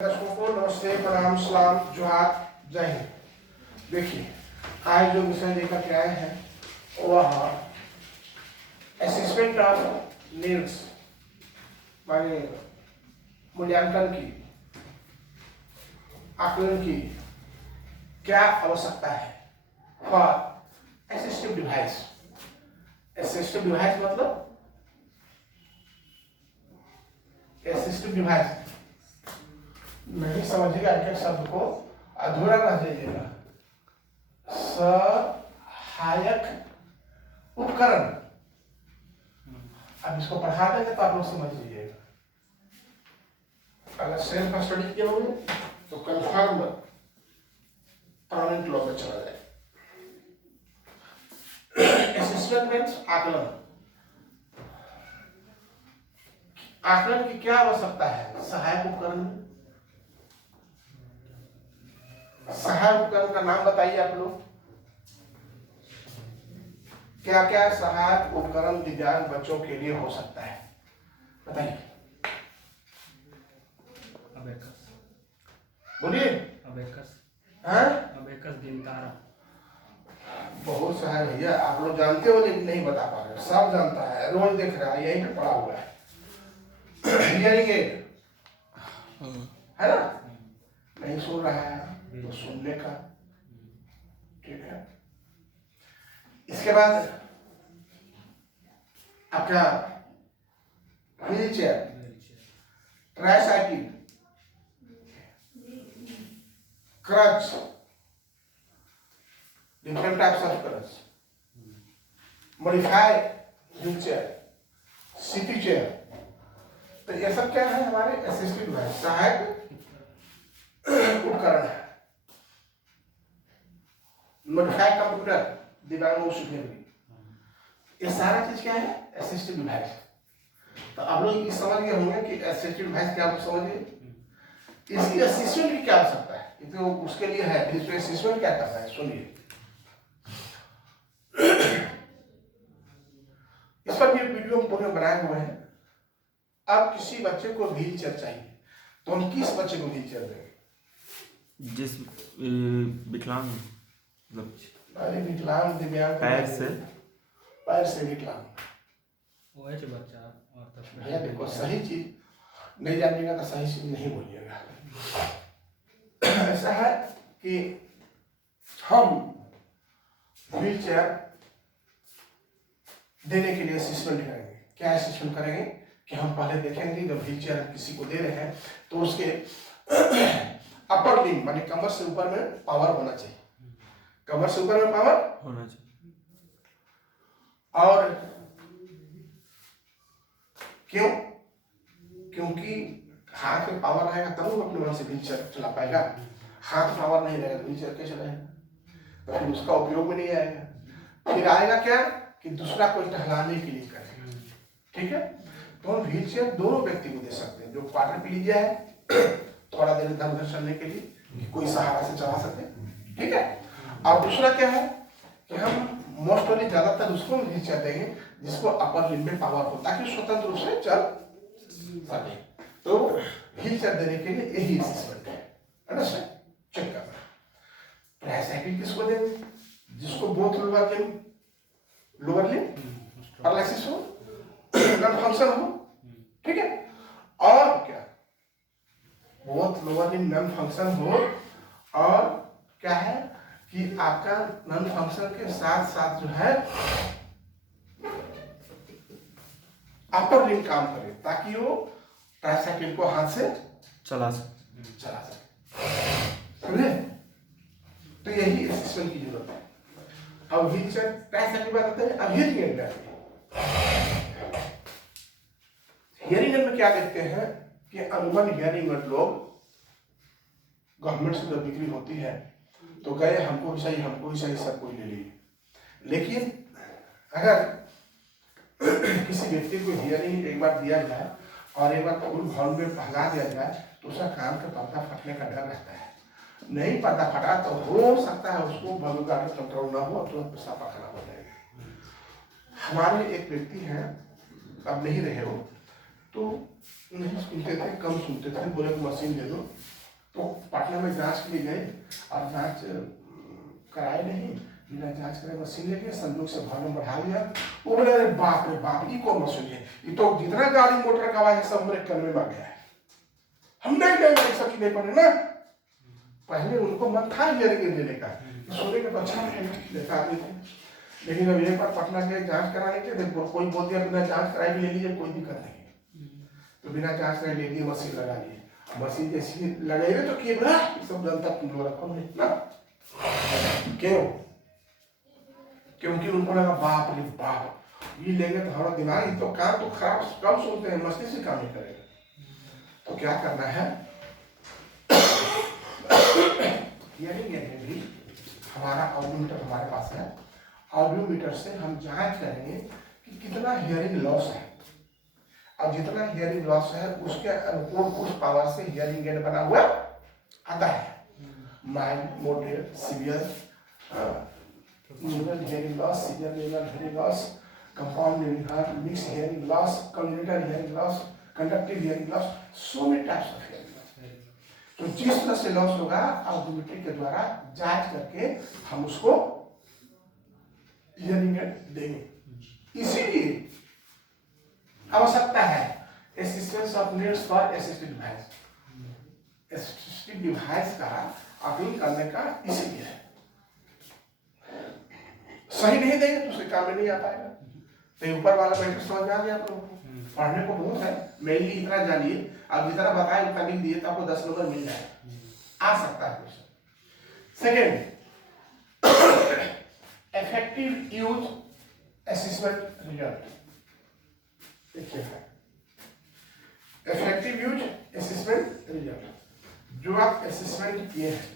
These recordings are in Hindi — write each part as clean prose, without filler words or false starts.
दर्शकों को नमस्ते, प्रणाम, सलाम, जोहार, जय हिंद। देखिए, आज जो विषय लेकर के आए हैं वह असेसमेंट ऑफ नीड्स माने मूल्यांकन की, आकलन की क्या आवश्यकता है for assistive device. Assistive device मतलब असिस्टिव डिवाइस नहीं समझिएगा, एक एक शब्द को अधूरा रह जाइएगा। सहायक उपकरण, अब इसको पढ़ा देंगे तो आप लोग समझ लीजिएगा। अगर सेल्फ स्टडी किए होंगे तो कंफर्म परमानेंट लॉ में चला जाए। असिस्टेंट मीन्स आकलन। आकलन की क्या आवश्यकता है सहायक उपकरण में? सहायक उपकरण का नाम बताइए आप लोग। क्या क्या सहायक उपकरण दिव्यांग बच्चों के लिए हो सकता है, बताइए। अबेकस, बोलिए। अबेकस, हाँ, अबेकस गिनतारा। बहुत सा है भैया, आप लोग जानते हो लेकिन नहीं बता पा रहे। सब जानता है, रोज देख रहा है, यहीं पे पड़ा हुआ है। हियरिंग एड है ना, नहीं सुन रहा है तो सुनने का, ठीक है। इसके बाद आपका wheel chair, tricycle, crutch, different types of crutch, modified wheel chair, सीटी चेयर। तो ये सब क्या है? हमारे असिस्टिव डिवाइस, सहायक उपकरण है। मॉडिफाइड कंप्यूटर, दिव्यांगों को सीखने के लिए, ये सारा चीज क्या है? Assistive device. तो आप लोग ये समझ गए होंगे कि असिस्टिव डिवाइस क्या, आप समझिए। इसकी असिस्टेंट की क्या आवश्यकता है, ये तो उसके लिए है। इसमें असिस्टेंट क्या करता है, सुनिए। इस पर भी वीडियो पूरे बनाए हुए हैं। अब किसी बच्चे को व्हील चेयर चाहिए तो हम किस बच्चे को व्हील चेयर देंगे? जिस विकलांग, मतलब अरे विकलांग, दिव्यांग, पैर से विकलांग वो है जो बच्चा और तब भैया देखो, सही चीज नहीं जानिएगा तो सही चीज नहीं बोलिएगा। ऐसा है कि हम व्हील चेयर देने के लिए असिस्टेंट करेंगे। क्या असिस्टेंट करेंगे कि हम पहले देखेंगे जब व्हील चेयर किसी को दे रहे हैं तो उसके अपर लिंब माने कमर से ऊपर में पावर होना चाहिए। कमर से ऊपर में पावर होना चाहिए। और क्यों? क्योंकि हाथ में पावर रहेगा तब वो अपने मन से व्हील चेयर चला पाएगा। हाथ पावर नहीं रहेगा व्हील चेयर कैसे चलाएगा? तो फिर उसका उपयोग में नहीं आएगा। फिर आएगा क्या कि दूसरा कोई टहलाने के लिए करेगा, ठीक है। तो हम व्हील चेयर दोनों व्यक्ति को दे सकते हैं। जो क्वाड्रिप्लीजिया है थोड़ा देर इधर उधर चलने के लिए कि कोई सहारा से चला सके, ठीक है। और दूसरा क्या है कि हम मोस्टली ज्यादातर उसको व्हील चेयर देंगे जिसको अपर लिम्ब में पावर हो, ताकि स्वतंत्र रूप से चल सके। तो व्हील चेयर देने के लिए यही असेसमेंट है। अंडरस्टैंड? चेक करना। ट्राइसाइकिल किसको देंगे? जिसको बोथ लोअर लिम्ब पैरालिसिस हो, नॉन फंक्शन हो, ठीक है। और क्या, both lower limb non function हो, और क्या है कि आपका नॉन फंक्शन के साथ साथ जो है अपर लिम्ब काम करे, ताकि वो ट्राइसाइकिल को हाथ से चला सकते। समझे? तो यही असिस्टेंट की जरूरत है। अब व्हील चेयर ट्राइसाइकिल बात करते हैं। अब हियरिंग एड में हियरिंग एड में क्या देखते हैं कि अमूमन हियरिंग एड लोग गवर्नमेंट से जब बिक्री होती है तो गए हमको भी चाहिए, हमको भी चाहिए, सब कोई ले लिए। लेकिन अगर किसी व्यक्ति को हियरिंग एक बार दिया जाए और एक बार फुल हॉल में भगा दिया जाए तो उसका कान का पर्दा फटने का डर रहता है। नहीं पर्दा फटा तो हो सकता है उसको बलूगार्ड कंट्रोल ना हो तो पेशाब पाखना हो जाएगा। हमारे एक व्यक्ति हैं, अब नहीं रहे हो, तो नहीं सुनते थे, कम सुनते थे, बोले कि मशीन दे दो। तो पटना में जांच के लिए गए और जांच कराए नहीं, बिना जांच कराए मशीन लेके संदूक से भाव बढ़ा दिया। वो बोले अरे बाप रे बाप, ये कौन मशीन है, ये तो जितना गाड़ी मोटर का आवाज है सब मेरे कान में मर गया है। हम नहीं सब नहीं पड़े ना। पहले उनको मन था हियरिंग लेने का, सोने के बच्चा देखा थे, लेकिन अब एक बार पटना के जांच कराने के देखो, कोई बोल दिया बिना जांच कराए भी ले लीजिए, कोई दिक्कत नहीं। तो बिना जांच कराए ले लिए, मशीन लगा लिए। मशीन जैसी लगेगा तो केबला सब जनता तुम लोग रखो ना क्यों, क्योंकि उनको लगा बाप रे बाप, ये लेंगे तो हमारा दिमाग, तो काम तो खराब कम सुनते हैं, मस्ती से काम नहीं करेगा। तो क्या करना है, हियरिंग में भी हमारा ऑडियोमीटर हमारे पास है। ऑडियोमीटर से हम जांच करेंगे कि कितना हियरिंग लॉस है, और जितना हियरिंग लॉस है उसके अनुकूल उस पावर से हियरिंग एड बना हुआ आता है। Mild, moderate, severe neural hearing loss, severe neural hearing loss, compound neural mix hearing loss, कम्युनिटर hearing loss, conductive hearing loss, so many types of hearing loss. तो जिस तरह से लॉस होगा ऑडियोमीटर के द्वारा जांच करके हम उसको हियरिंग एड देंगे। इसीलिए आवश्यकता है assistance of needs for assistive device. Assistive device का अपील करने का इसीलिए है, सही नहीं देंगे तो उसके काम में नहीं आ पाएगा। तो ऊपर वाला मैटर समझ में आ गया आप लोगों को, पढ़ने को बहुत है, मेनली इतना जानिए, आप जितना बताए उतना लिख दिए तो आपको 10 नंबर मिल जाए, आ सकता है question. Second, effective use assessment result. देखिए इफेक्टिव यूज असेसमेंट रिजल्ट, जो आप असेसमेंट किए हैं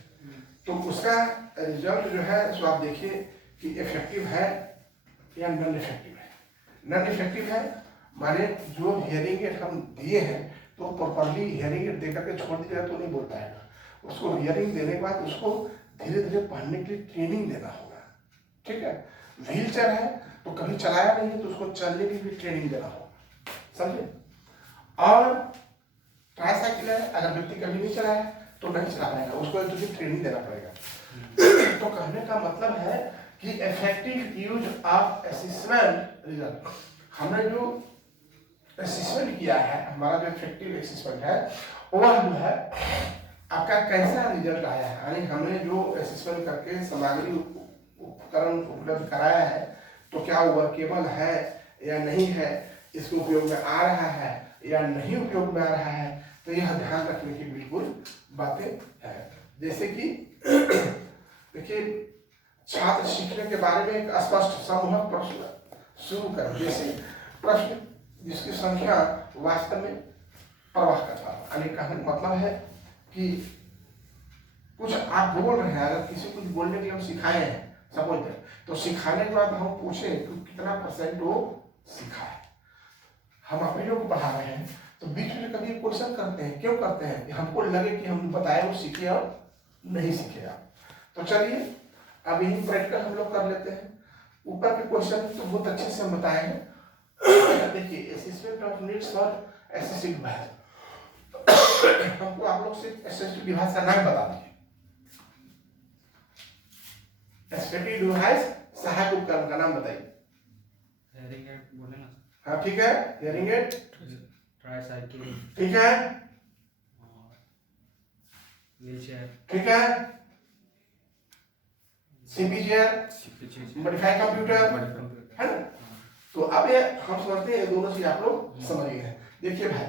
तो उसका रिजल्ट जो है सो आप देखिए कि इफेक्टिव है या नॉन इफेक्टिव है। नॉन इफेक्टिव है माने जो हियरिंग एड हम दिए हैं तो प्रॉपर्ली हियरिंग एड देकर के छोड़ दिया तो नहीं बोल पाएगा, उसको हियरिंग देने के बाद उसको धीरे धीरे पढ़ने के लिए ट्रेनिंग देना होगा। ठीक है, व्हील चेयर है तो कभी चलाया नहीं है तो उसको चलने की भी ट्रेनिंग देना होगा, समझे। और ट्राइसाइकिल है, अगर व्यक्ति कभी नहीं चलाया तो नहीं चला पाएगा, उसको एक दूसरी ट्रेनिंग देना पड़ेगा। तो कहने का मतलब है कि effective use of assessment result, हमने जो असेसमेंट किया है, हमारा जो इफेक्टिव असेसमेंट है वह जो है आपका कैसा रिजल्ट आया है, यानी हमने जो असेसमेंट करके सामग्री उपकरण उपलब्ध कराया है तो क्या वो वर्केबल है या नहीं है, इसके उपयोग में आ रहा है या नहीं उपयोग में आ रहा है, तो यह ध्यान रखने की बिल्कुल बातें हैं। जैसे कि देखिए छात्र सीखने के बारे में एक स्पष्ट समूहक प्रश्न शुरू करें, जैसे प्रश्न जिसकी संख्या वास्तव में प्रवाह करता है, यानी कहने का मतलब है कि कुछ आप बोल रहे हैं, अगर किसी कुछ बोलने के लिए हम सिखाए हैं सपोज तो सिखाने के बाद हम पूछे तो कितना % वो सीखा है। हम अपने लोग को पढ़ा रहे हैं तो बीच में कभी क्वेश्चन करते हैं, क्यों करते हैं, हमको लगे कि हम बताए वो सीखे और नहीं सीखे आप। तो चलिए अब यही प्रैक्टिकल हम लोग कर लेते हैं। ऊपर के क्वेश्चन तो बहुत अच्छे से हम बताए हैं। देखिए assessment of needs for assistive device, हमको आप लोग से असिस्टिव डिवाइस का नाम बता दीजिए। असिस्टिव डिवाइस सहायक उपकरण का नाम बताइए। हियरिंग एड बोले ना, हाँ ठीक है, हियरिंग एड, ट्राइसाइकिल, ठीक है, व्हील चेयर, ठीक है, सीपी चेयर, मॉडिफाइड कंप्यूटर, है ना। तो अब ये हम समझते हैं, दोनों चीज आप लोग समझ गए हैं। देखिए भाई,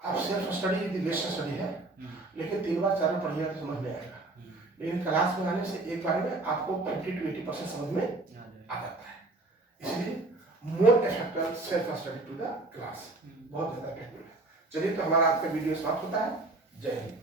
आप सेल्फ स्टडी बेस्ट स्टडी है, लेकिन 3 बार 4 बार पढ़िएगा तो समझ में आएगा, लेकिन क्लास में आने से एक बार में आपको 20 to 80% समझ में आ जाता है। इसलिए more effective self study to the class बहुत ज्यादा इफेक्टिव है। चलिए तो हमारा आज का वीडियो समाप्त होता है। जय हिंद।